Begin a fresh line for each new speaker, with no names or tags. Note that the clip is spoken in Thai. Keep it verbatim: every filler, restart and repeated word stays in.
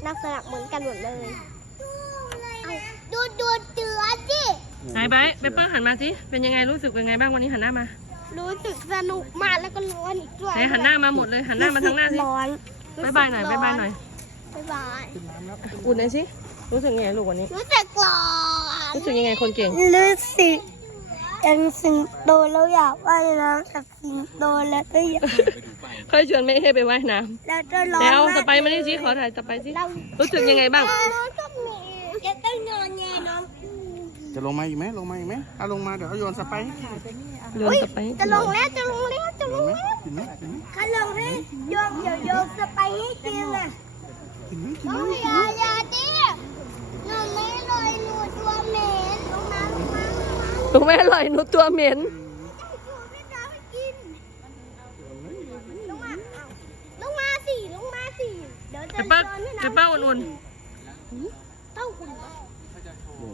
ลักษณะเหมือนกันหมดเลยดูดูเจือสิ
ไหนไบร์ทเปเปอร์หันมาสิเป็นยังไงรู้สึกเป็นไงบ้างวันนี้หันหน้ามา
รู้สึกสนุกมากแล้วก็ร้อนอีกด้วย
ไหนหันหน้ามาหมดเลยหันหน้ามาทางหน้าสิ
ร้อน
บายบายหน่อยบายบายหน่อย
บ๊ายบาย
อุ่นหน่อยสิรู้สึกยังไงลูกวันนี้
รู้สึกร้อน
รู้สึกยังไงคนเก่ง
รู้สึกยังสิงโตแล้วอยากว่ายน้ำกับสิงโตแล้วก็อยาก
ค่อยชวนแม่ให้ไปว่ายน้
แล้วจะร้
ำ
อน
แล้ว
มาก
สไปมานี่สิขอถ่ายสไปสิรู้สึกยังไงบ้าง
ต้องมีจะต้องนอนแน่นอน
จะลงมาอีกไหมลงมาอีกไหมถ้าลงมาเดี๋ยวเขาโยนสไปร์ให้กิน
โยนสไป
จะลงแล้วจะลงแล้วจะลงแล้ว
กินไหมกินไหม
ถ้าลงให้โยมเดี๋ยวโยมสไปให้กินอ่ะ
กินไหมกิน
น้
ไห
อ
ม
งอย่าอย่าดิหนูไม่เลยหนูตัวเหม็นลงมาลงมาลงมา
ถูกไหมอร่อยหนูตัวเหม็น
หนูไม่ได้ให้กินลงมาเอาลงมาสิลงมาสิเดี๋ยว
เป
จะ
เปอร์
โยนให้
เป
น้ำ
เปอร์อุ่น
กิน